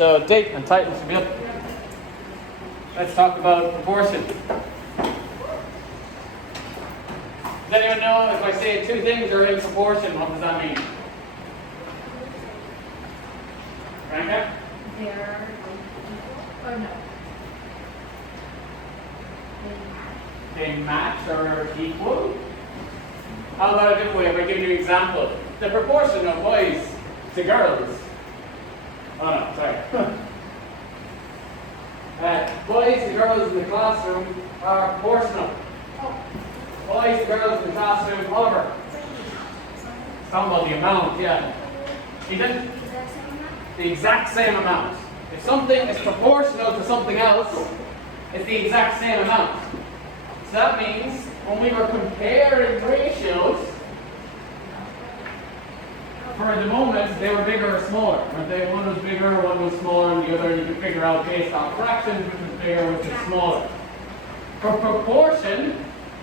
So date and title should be up. Let's talk about proportion. Does anyone know if I say two things are in proportion, what does that mean? Franca? They're or no. They match or equal. How about a different way? If I give you an example, the proportion of boys to girls. Oh no, sorry. Boys to girls in the classroom are proportional. Boys to girls in the classroom, Oliver. It's talking about the amount, yeah. Ethan? The exact same amount. If something is proportional to something else, it's the exact same amount. So that means when we were comparing ratios, for the moment they were bigger or smaller. Weren't they? One was bigger, one was smaller, and the other you could figure out based on fractions which was bigger, which was smaller. For proportion,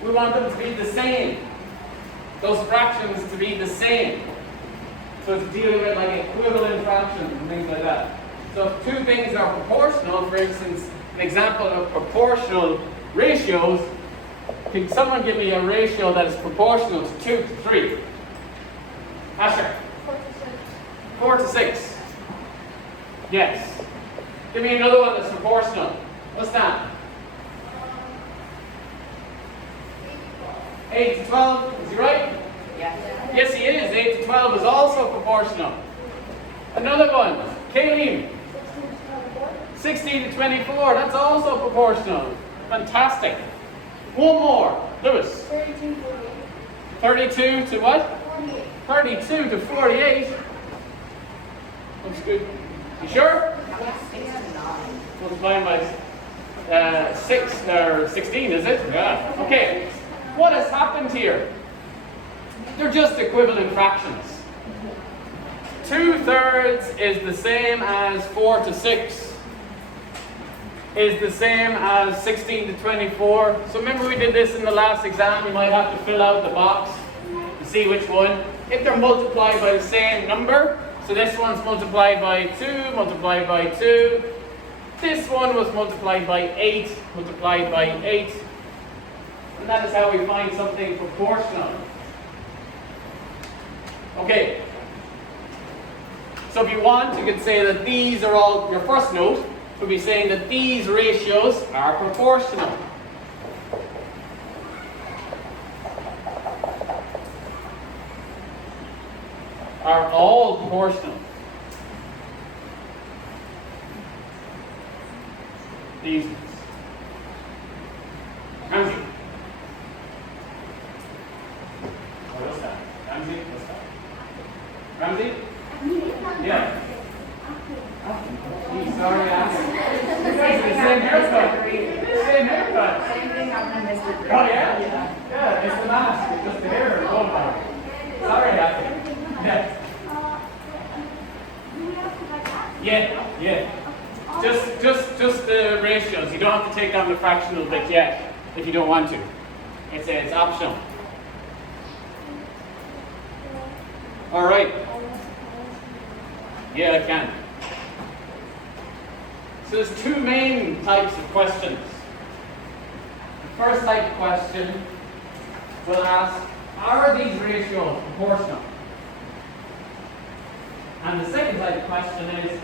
we want them to be the same. Those fractions to be the same. So it's dealing with like equivalent fractions and things like that. So if two things are proportional, for instance, an example of proportional ratios, can someone give me a ratio that is proportional to 2 to 3? Asher? 4 to 6. Yes. Give me another one that's proportional. What's that? 8 to 12. Is he right? Yeah. Yes, he is. 8 to 12 is also proportional. Another one. Kayleen. 16 to 24. That's also proportional. Fantastic. One more. Lewis. 32, 32 to what? 48. 32 to 48. Looks good. You sure? Multiplying by 6 or 16, is it? Yeah. Okay. What has happened here? They're just equivalent fractions. 2/3 is the same as 4 to 6. Is the same as 16 to 24. So remember we did this in the last exam. You might have to fill out the box to see which one. If they're multiplied by the same number, so this one's multiplied by 2, multiplied by 2. This one was multiplied by 8, multiplied by 8. And that is how we find something proportional. Okay. So if you want, you could say that these are all, your first note would be saying that these ratios are proportional. Are all proportional. These ones. Ramsey. What's that? Ramsey? What's that? Ramsey? Yeah. Gee, sorry, the same haircut. Same haircut. Same thing happened to Mr. Green. Oh yeah? Yeah, it's the mask. It's just the hair. Oh my. Sorry, Happy. Yeah. Yeah. Just the ratios. You don't have to take down the fractional bit yet if you don't want to. It's optional. All right. Yeah, I can. So there's two main types of questions. The first type of question will ask, are these ratios proportional? And the second type of question is,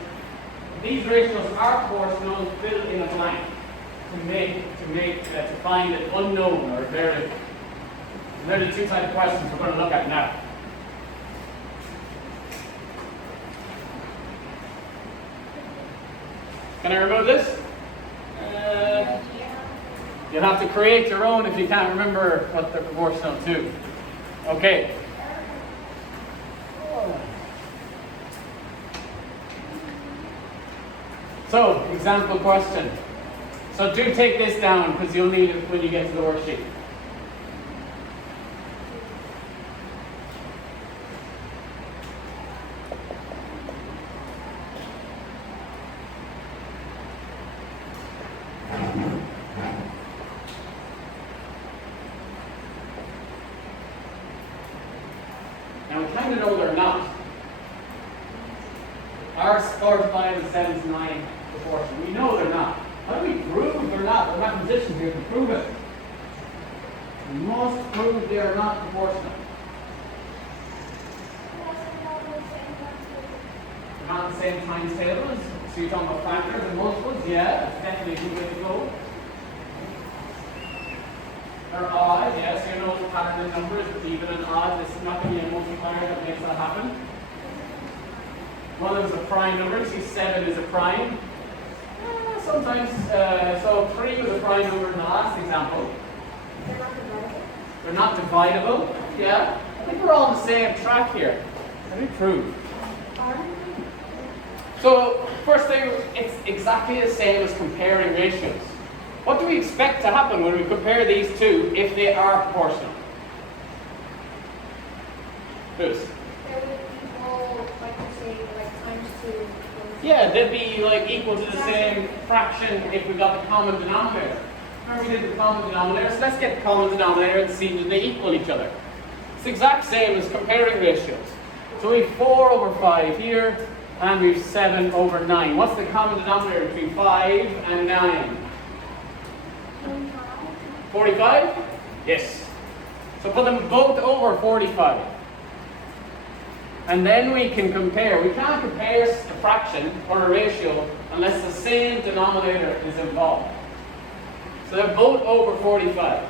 these ratios are proportional, fill in a blank to find an unknown or a variable. And they're the two types of questions we're going to look at now. Can I remove this? You'll have to create your own if you can't remember what they're proportional to. Okay. So, example question. So do take this down because you'll need it when you get to the worksheet. Now we kind of know they're not. Are 4 to 5 and 7 to 9 proportional? We know they're not. How do we prove they're not? We're mathematicians here to prove it. We must prove they are not proportional. They're not the same times tables. So you're talking about factors and multiples? Yeah, that's definitely a good way to go. They're odd, yes, you know the pattern in numbers, it's even and odd. This is not going to be a multiplier that makes that happen. One of them is a prime number. You see 7 is a prime. Sometimes, so 3 was a prime number in the last example. They're not dividable. Yeah. I think we're all on the same track here. Let me prove. So, first thing, it's exactly the same as comparing ratios. What do we expect to happen when we compare these two if they are proportional? Who's? They would equal, like you say, like times 2. Yeah, they'd be like equal to the same fraction if we got the common denominator. Remember we did the common denominator, so let's get the common denominator and see that they equal each other. It's the exact same as comparing ratios. So we have 4 over 5 here, and we have 7 over 9. What's the common denominator between 5 and 9? 45? Yes. So put them both over 45. And then we can compare. We can't compare a fraction or a ratio unless the same denominator is involved. So they're both over 45.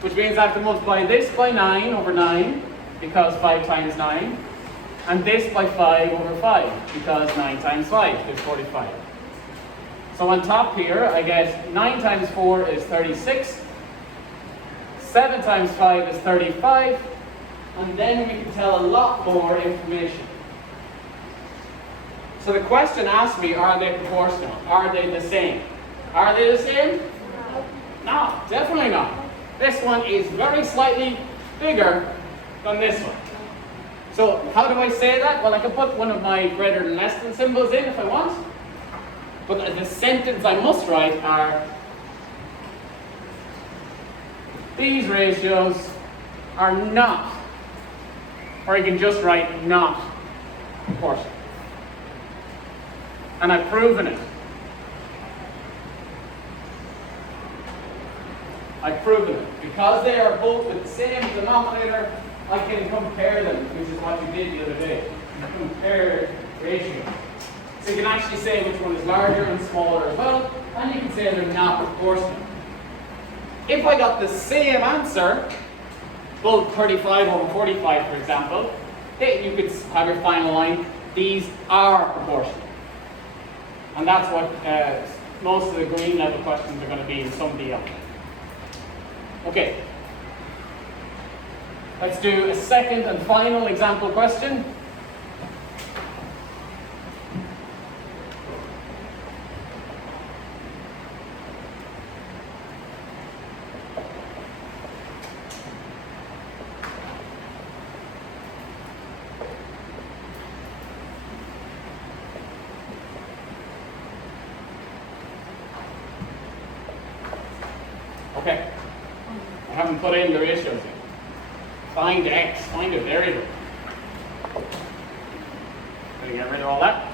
Which means I have to multiply this by 9 over 9, because 5 times 9. And this by 5 over 5, because 9 times 5 is 45. So on top here, I get 9 times 4 is 36. 7 times 5 is 35. And then we can tell a lot more information. So the question asks me, are they proportional? Are they the same? Are they the same? No, definitely not. This one is very slightly bigger than this one. So how do I say that? Well, I can put one of my greater than less than symbols in if I want. But the sentence I must write are, these ratios are not, or you can just write not proportional. And I've proven it. I've proven it. Because they are both with the same denominator, I can compare them, which is what you did the other day. You compare ratios. So you can actually say which one is larger and smaller as well, and you can say they're not proportional. If I got the same answer, both 35 over 45, for example, then you could have your final line, these are proportional. And that's what most of the green level questions are going to be in some DL. Okay. Let's do a second and final example question. Okay. I haven't put in the ratios yet. Find x, find a variable. Gonna get rid of all that.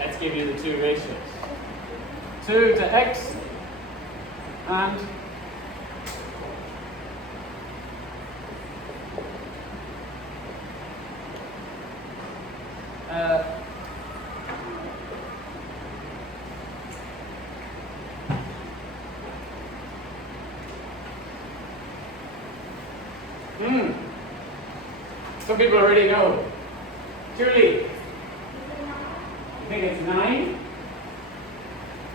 Let's give you the two ratios. 2 to x and some people already know. Julie, you think it's 9?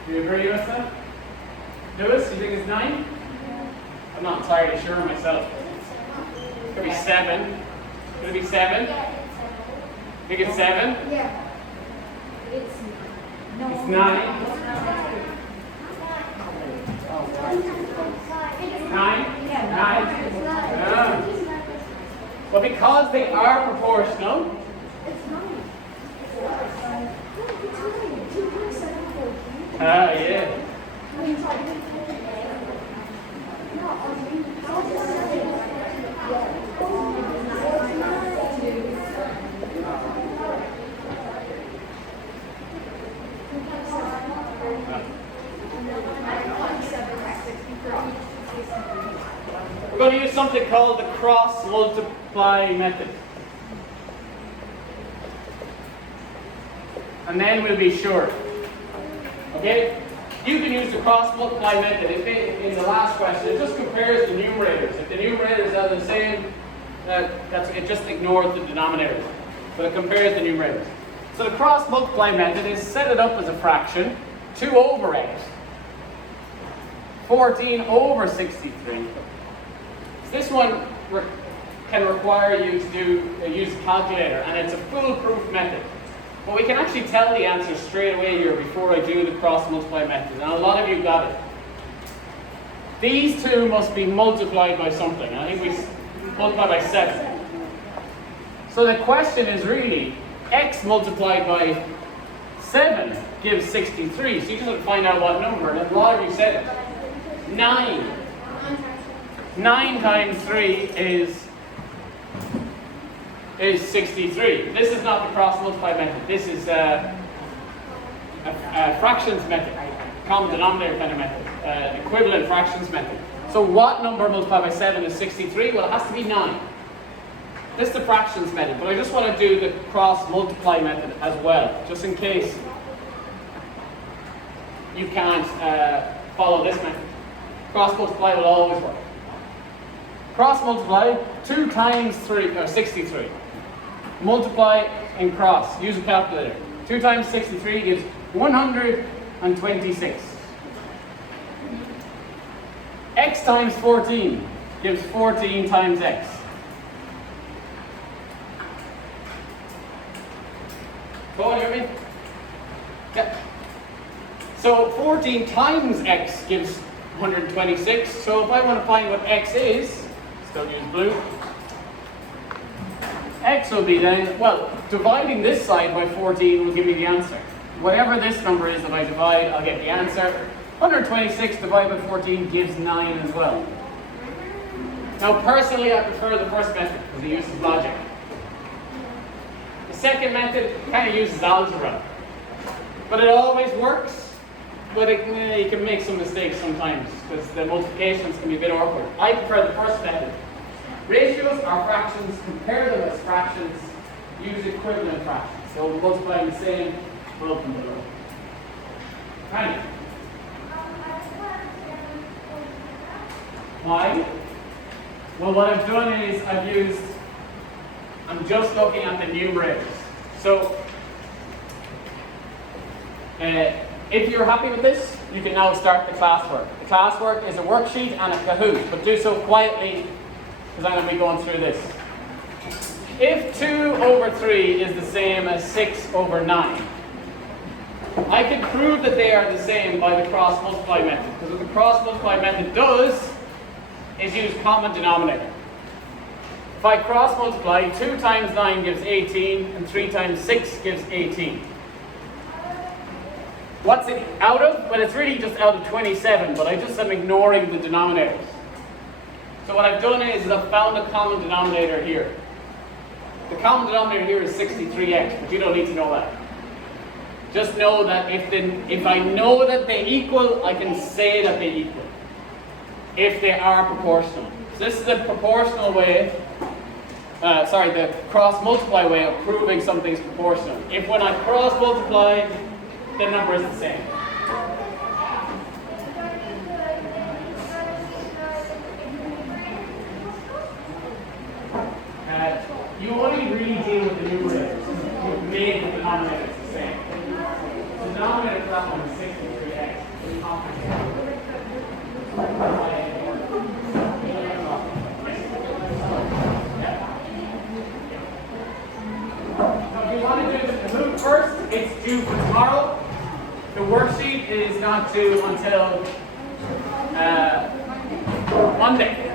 Do you agree with that? Lewis, you think it's 9? I'm not entirely sure myself. Could be 7. Could it be 7? Think it's 7? Yeah. It's 9. It's 9. 9? Yeah. 9? Yeah. Well, because they are proportional, yeah. going to use something called the cross-multiply method. And then we'll be sure. Okay? You can use the cross-multiply method. In the last question, it just compares the numerators. If the numerators are the same, it just ignores the denominators. But it compares the numerators. So the cross-multiply method is set it up as a fraction, 2 over x, 14 over 63. So this one can require you to use a calculator, and it's a foolproof method. But we can actually tell the answer straight away here before I do the cross-multiply method, and a lot of you got it. These two must be multiplied by something. I think we multiply by 7. So the question is really, x multiplied by 7 gives 63. So you just have to find out what number, and a lot of you said it. 9. 9 times 3 is 63. This is not the cross-multiply method. This is a fractions method, common denominator kind of method, equivalent fractions method. So what number multiplied by 7 is 63? Well, it has to be 9. This is the fractions method, but I just want to do the cross-multiply method as well, just in case you can't follow this method. Cross-multiply will always work. Cross-multiply, 2 times 3, or 63. Multiply and cross, use a calculator. 2 times 63 gives 126. X times 14 gives 14 times x. Go on, hear me? Yeah. So 14 times x gives 126. So if I want to find what x is, still use blue. X will be then, well, dividing this side by 14 will give me the answer. Whatever this number is that I divide, I'll get the answer. 126 divided by 14 gives 9 as well. Now personally I prefer the first method because it uses logic. The second method kind of uses algebra. But it always works, but you can make some mistakes sometimes because the multiplications can be a bit awkward. I prefer the first method. Ratios are fractions, compare them as fractions, use equivalent fractions. So we'll multiply the same, above and below. Right. Why? Well, what I've done is I'm just looking at the numerators. So, if you're happy with this, you can now start the classwork. The classwork is a worksheet and a Kahoot, but do so quietly because I'm going to be going through this. If 2 over 3 is the same as 6 over 9, I can prove that they are the same by the cross-multiply method, because what the cross-multiply method does is use common denominator. If I cross-multiply, 2 times 9 gives 18, and 3 times 6 gives 18. What's it out of? Well, it's really just out of 27, but I just am ignoring the denominators. So what I've done is I've found a common denominator here. The common denominator here is 63x, but you don't need to know that. Just know that if I know that they equal, I can say that they equal. If they are proportional. So this is the proportional way, the cross-multiply way of proving something's proportional. If when I cross-multiply, the number is the same. You only really deal with the numerators. You've made the denominators the same. The denominator for that one is 63x. It's complicated. So if you want to do the Kahoot first, it's due for tomorrow. The worksheet is not due until Monday.